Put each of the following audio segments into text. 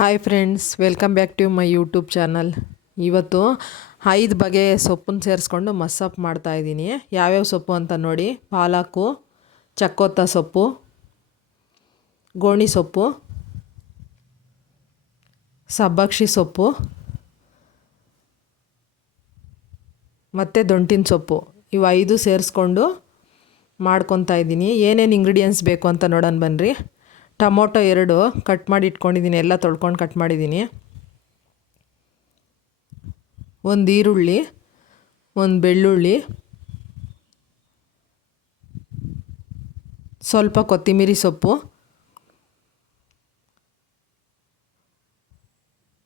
Hi friends, welcome back to my YouTube channel. ಇವತ್ತು 5 ಬಗೆಯ ಸೊಪ್ಪನ್ನು ಸೇರಿಸ್ಕೊಂಡು ಮಸ್ಸಪ್ ಮಾಡ್ತಾಯಿದ್ದೀನಿ. ಯಾವ್ಯಾವ ಸೊಪ್ಪು ಅಂತ ನೋಡಿ. ಪಾಲಕು, ಚಕ್ಕೊತ್ತ ಸೊಪ್ಪು, ಗೋಣಿ ಸೊಪ್ಪು, ಸಬ್ಬಕ್ಷಿ ಸೊಪ್ಪು ಮತ್ತು ದೊಂಟಿನ ಸೊಪ್ಪು. ಇವು 5 ಸೇರಿಸ್ಕೊಂಡು ಮಾಡ್ಕೊತಾ ಇದ್ದೀನಿ. ಏನೇನು ಇಂಗ್ರೀಡಿಯೆಂಟ್ಸ್ ಬೇಕು ಅಂತ ನೋಡೋಣ ಬನ್ನಿರಿ. ಟೊಮೊಟೊ 2 ಕಟ್ ಮಾಡಿ ಇಟ್ಕೊಂಡಿದ್ದೀನಿ, ಎಲ್ಲ ತೊಳ್ಕೊಂಡು ಕಟ್ ಮಾಡಿದ್ದೀನಿ. ಒಂದು ಈರುಳ್ಳಿ, ಒಂದು ಬೆಳ್ಳುಳ್ಳಿ, ಸ್ವಲ್ಪ ಕೊತ್ತಂಬರಿ ಸೊಪ್ಪು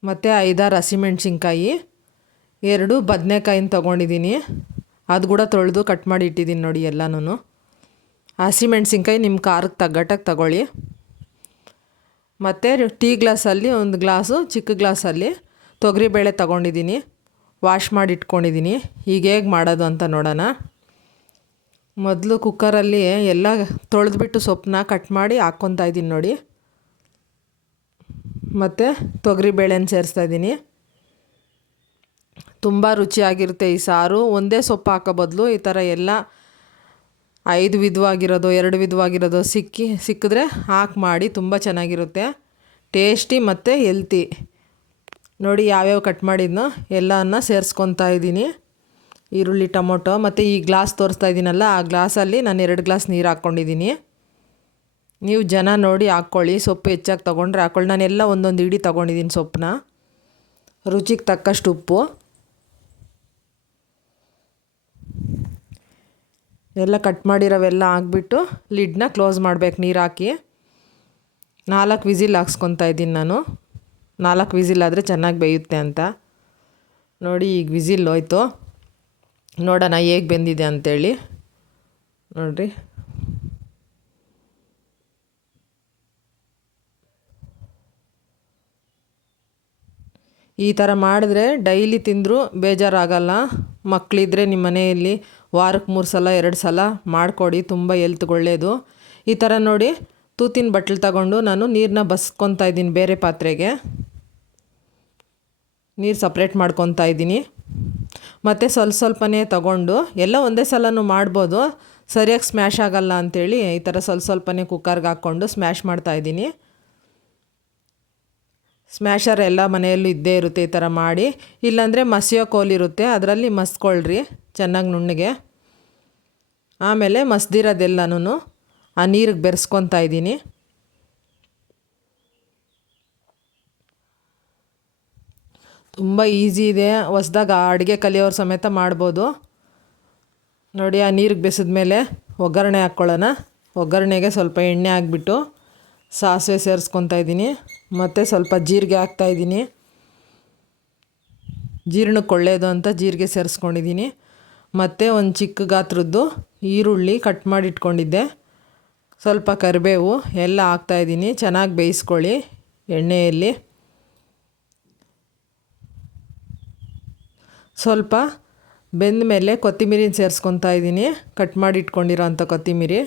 ಮತ್ತು 5-6 ಹಸಿಮೆಣ್ಸಿನ್ಕಾಯಿ, 2 ಬದನೆಕಾಯಿನ ತೊಗೊಂಡಿದ್ದೀನಿ. ಅದು ಕೂಡ ತೊಳೆದು ಕಟ್ ಮಾಡಿ ಇಟ್ಟಿದ್ದೀನಿ ನೋಡಿ ಎಲ್ಲನೂ. ಹಸಿಮೆಣ್ಸಿನ್ಕಾಯಿ ನಿಮ್ಮ ಖಾರಕ್ಕೆ ತಗ್ಗಟ್ಟಕ್ಕೆ ತಗೊಳ್ಳಿ. ಮತ್ತು ಟೀ ಗ್ಲಾಸಲ್ಲಿ 1 ಗ್ಲಾಸು, ಚಿಕ್ಕ ಗ್ಲಾಸಲ್ಲಿ ತೊಗರಿಬೇಳೆ ತೊಗೊಂಡಿದ್ದೀನಿ, ವಾಶ್ ಮಾಡಿ ಇಟ್ಕೊಂಡಿದ್ದೀನಿ. ಈಗ ಹೇಗೆ ಮಾಡೋದು ಅಂತ ನೋಡೋಣ. ಮೊದಲು ಕುಕ್ಕರಲ್ಲಿ ಎಲ್ಲ ತೊಳೆದ್ಬಿಟ್ಟು ಸೊಪ್ಪನ್ನ ಕಟ್ ಮಾಡಿ ಹಾಕ್ಕೊತಾ ಇದ್ದೀನಿ ನೋಡಿ. ಮತ್ತು ತೊಗರಿಬೇಳೆನ ಸೇರಿಸ್ತಾಯಿದ್ದೀನಿ. ತುಂಬ ರುಚಿಯಾಗಿರುತ್ತೆ ಈ ಸಾರು. ಒಂದೇ ಸೊಪ್ಪು ಹಾಕೋ ಬದಲು ಈ ಥರ ಎಲ್ಲ 5 ವಿಧವಾಗಿರೋದು, 2 ವಿಧವಾಗಿರೋದು ಸಿಕ್ಕಿದ್ರೆ ಹಾಕಿ ಮಾಡಿ, ತುಂಬ ಚೆನ್ನಾಗಿರುತ್ತೆ, ಟೇಸ್ಟಿ ಮತ್ತು ಹೆಲ್ತಿ. ನೋಡಿ ಯಾವ್ಯಾವ ಕಟ್ ಮಾಡಿದ್ನೋ ಎಲ್ಲವನ್ನು ಸೇರಿಸ್ಕೊತಾ ಇದ್ದೀನಿ. ಈರುಳ್ಳಿ, ಟೊಮೊಟೊ ಮತ್ತು ಈ ಗ್ಲಾಸ್ ತೋರಿಸ್ತಾ ಇದ್ದೀನಲ್ಲ, ಆ ಗ್ಲಾಸಲ್ಲಿ ನಾನು 2 ಗ್ಲಾಸ್ ನೀರು ಹಾಕ್ಕೊಂಡಿದ್ದೀನಿ. ನೀವು ಜನ ನೋಡಿ ಹಾಕ್ಕೊಳ್ಳಿ, ಸೊಪ್ಪು ಹೆಚ್ಚಾಗಿ ತೊಗೊಂಡ್ರೆ ಹಾಕ್ಕೊಳ್ಳಿ. ನಾನೆಲ್ಲ ಒಂದೊಂದು ಇಡೀ ತೊಗೊಂಡಿದ್ದೀನಿ ಸೊಪ್ಪನ್ನ. ರುಚಿಗೆ ತಕ್ಕಷ್ಟು ಉಪ್ಪು, ಎಲ್ಲ ಕಟ್ ಮಾಡಿರೋವೆಲ್ಲ ಹಾಕ್ಬಿಟ್ಟು ಲಿಡ್ನ ಕ್ಲೋಸ್ ಮಾಡಬೇಕು ನೀರು ಹಾಕಿ. 4 ವಿಸಿಲ್ ಹಾಕ್ಸ್ಕೊತಾ ಇದ್ದೀನಿ ನಾನು. 4 ವಿಸಿಲ್ ಆದರೆ ಚೆನ್ನಾಗಿ ಬೇಯುತ್ತೆ ಅಂತ. ನೋಡಿ ಈಗ ವಿಸಿಲ್ ಹೋಯ್ತು. ನೋಡೋಣ ಹೇಗೆ ಬೆಂದಿದೆ ಅಂಥೇಳಿ. ನೋಡಿರಿ, ಈ ಥರ ಮಾಡಿದ್ರೆ ಡೈಲಿ ತಿಂದರೂ ಬೇಜಾರಾಗಲ್ಲ. ಮಕ್ಕಳಿದ್ರೆ ನಿಮ್ಮ ಮನೆಯಲ್ಲಿ ವಾರಕ್ಕೆ 3 ಸಲ 2 ಸಲ ಮಾಡಿಕೊಡಿ, ತುಂಬ ಹೆಲ್ತ್ಗೆ ಒಳ್ಳೆಯದು. ಈ ಥರ ನೋಡಿ ತೂತಿನ ಬಟ್ಲು ತಗೊಂಡು ನಾನು ನೀರನ್ನ ಬಸ್ಕೊತಾ ಇದ್ದೀನಿ. ಬೇರೆ ಪಾತ್ರೆಗೆ ನೀರು ಸಪ್ರೇಟ್ ಮಾಡ್ಕೊತಾ ಇದ್ದೀನಿ. ಮತ್ತು ಸ್ವಲ್ಪನೇ ತಗೊಂಡು, ಎಲ್ಲ ಒಂದೇ ಸಲನೂ ಮಾಡ್ಬೋದು, ಸರಿಯಾಗಿ ಸ್ಮ್ಯಾಶ್ ಆಗೋಲ್ಲ ಅಂಥೇಳಿ ಈ ಥರ ಸ್ವಲ್ಪನೇ ಕುಕ್ಕರ್ಗೆ ಹಾಕ್ಕೊಂಡು ಸ್ಮ್ಯಾಶ್ ಮಾಡ್ತಾಯಿದ್ದೀನಿ. ಸ್ಮ್ಯಾಶರ್ ಎಲ್ಲ ಮನೆಯಲ್ಲೂ ಇದ್ದೇ ಇರುತ್ತೆ. ಈ ಥರ ಮಾಡಿ, ಇಲ್ಲಾಂದರೆ ಮಸಿಯೋ ಕೋಲಿರುತ್ತೆ, ಅದರಲ್ಲಿ ಮಸ್ಕೊಳ್ರಿ ಚೆನ್ನಾಗಿ ನುಣ್ಣಗೆ. ಆಮೇಲೆ ಮಸ್ದಿರೋದೆಲ್ಲನೂ ಆ ನೀರಿಗೆ ಬೆರೆಸ್ಕೊತಾ ಇದ್ದೀನಿ. ತುಂಬ ಈಸಿ ಇದೆ, ಹೊಸ್ದಾಗ ಅಡುಗೆ ಕಲಿಯೋರು ಸಮೇತ ಮಾಡ್ಬೋದು. ನೋಡಿ, ಆ ನೀರಿಗೆ ಬೆಸೆದ್ಮೇಲೆ ಒಗ್ಗರಣೆ ಹಾಕ್ಕೊಳ್ಳೋಣ. ಒಗ್ಗರಣೆಗೆ ಸ್ವಲ್ಪ ಎಣ್ಣೆ ಹಾಕ್ಬಿಟ್ಟು ಸಾಸಿವೆ ಸೇರಿಸ್ಕೊತಾ ಇದ್ದೀನಿ. ಮತ್ತು ಸ್ವಲ್ಪ ಜೀರಿಗೆ ಹಾಕ್ತಾಯಿದ್ದೀನಿ. ಜೀರ್ಣಕ್ಕೆ ಒಳ್ಳೆಯದು ಅಂತ ಜೀರಿಗೆ ಸೇರಿಸ್ಕೊಂಡಿದ್ದೀನಿ. ಮತ್ತು ಒಂದು ಚಿಕ್ಕ ಗಾತ್ರದ್ದು ಈರುಳ್ಳಿ ಕಟ್ ಮಾಡಿ ಇಟ್ಕೊಂಡಿದ್ದೆ, ಸ್ವಲ್ಪ ಕರಿಬೇವು ಎಲ್ಲ ಹಾಕ್ತಾಯಿದ್ದೀನಿ. ಚೆನ್ನಾಗಿ ಬೇಯಿಸ್ಕೊಳ್ಳಿ ಎಣ್ಣೆಯಲ್ಲಿ. ಸ್ವಲ್ಪ ಬೆಂದ ಮೇಲೆ ಕೊತ್ತಂಬರಿನ ಸೇರಿಸ್ಕೊತಾ ಇದ್ದೀನಿ, ಕಟ್ ಮಾಡಿ ಇಟ್ಕೊಂಡಿರೋ ಅಂಥ ಕೊತ್ತಂಬರಿ.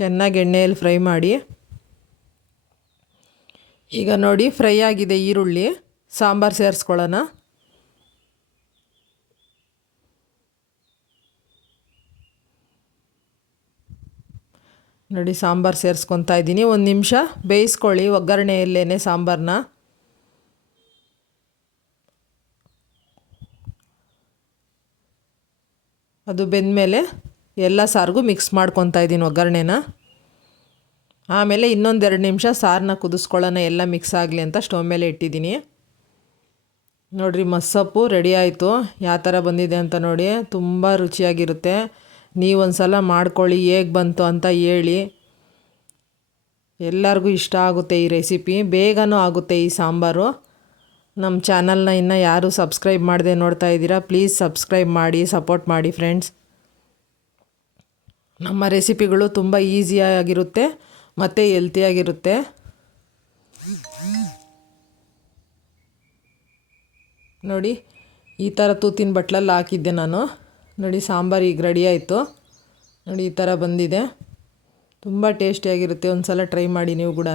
ಚೆನ್ನಾಗಿ ಎಣ್ಣೆಯಲ್ಲಿ ಫ್ರೈ ಮಾಡಿ. ಈಗ ನೋಡಿ ಫ್ರೈ ಆಗಿದೆ ಈರುಳ್ಳಿ. ಸಾಂಬಾರು ಸೇರಿಸ್ಕೊಳ್ಳೋಣ. ನೋಡಿ ಸಾಂಬಾರು ಸೇರಿಸ್ಕೊತಾ ಇದ್ದೀನಿ. 1 ನಿಮಿಷ ಬೇಯಿಸ್ಕೊಳ್ಳಿ ಒಗ್ಗರಣೆಯಲ್ಲೇ ಸಾಂಬಾರನ್ನ. ಅದು ಬೆಂದಮೇಲೆ ಎಲ್ಲ ಸಾರಿಗೂ ಮಿಕ್ಸ್ ಮಾಡ್ಕೊತಾ ಇದ್ದೀನಿ ಒಗ್ಗರಣೆನ. ಆಮೇಲೆ ಇನ್ನೊಂದು 2 ನಿಮಿಷ ಸಾರನ್ನ ಕುದಿಸ್ಕೊಳ್ಳೋಣ, ಎಲ್ಲ ಮಿಕ್ಸ್ ಆಗಲಿ ಅಂತ ಸ್ಟವ್ ಮೇಲೆ ಇಟ್ಟಿದ್ದೀನಿ. ನೋಡಿರಿ, ಮಸ್ಸಪ್ಪು ರೆಡಿ ಆಯಿತು. ಯಾವ ಥರ ಬಂದಿದೆ ಅಂತ ನೋಡಿ, ತುಂಬ ರುಚಿಯಾಗಿರುತ್ತೆ. ನೀವೊಂದು ಸಲ ಮಾಡ್ಕೊಳ್ಳಿ, ಹೇಗೆ ಬಂತು ಅಂತ ಹೇಳಿ. ಎಲ್ಲರಿಗೂ ಇಷ್ಟ ಆಗುತ್ತೆ ಈ ರೆಸಿಪಿ, ಬೇಗನೂ ಆಗುತ್ತೆ ಈ ಸಾಂಬಾರು. ನಮ್ಮ ಚಾನಲ್ನ ಇನ್ನೂ ಯಾರು ಸಬ್ಸ್ಕ್ರೈಬ್ ಮಾಡದೆ ನೋಡ್ತಾ ಇದ್ದೀರಾ, ಪ್ಲೀಸ್ ಸಬ್ಸ್ಕ್ರೈಬ್ ಮಾಡಿ, ಸಪೋರ್ಟ್ ಮಾಡಿ ಫ್ರೆಂಡ್ಸ್. ನಮ್ಮ ರೆಸಿಪಿಗಳು ತುಂಬ ಈಸಿಯಾಗಿರುತ್ತೆ ಮತ್ತು ಹೆಲ್ತಿಯಾಗಿರುತ್ತೆ. ನೋಡಿ, ಈ ಥರ ತೂತಿನ ಬಟ್ಲಲ್ಲಿ ಹಾಕಿದ್ದೆ ನಾನು. ನೋಡಿ ಸಾಂಬಾರು ಈಗ ರೆಡಿ ಆಯಿತು. ನೋಡಿ ಈ ಥರ ಬಂದಿದೆ, ತುಂಬ ಟೇಸ್ಟಿಯಾಗಿರುತ್ತೆ. ಒಂದು ಸಲ ಟ್ರೈ ಮಾಡಿ ನೀವು ಕೂಡ.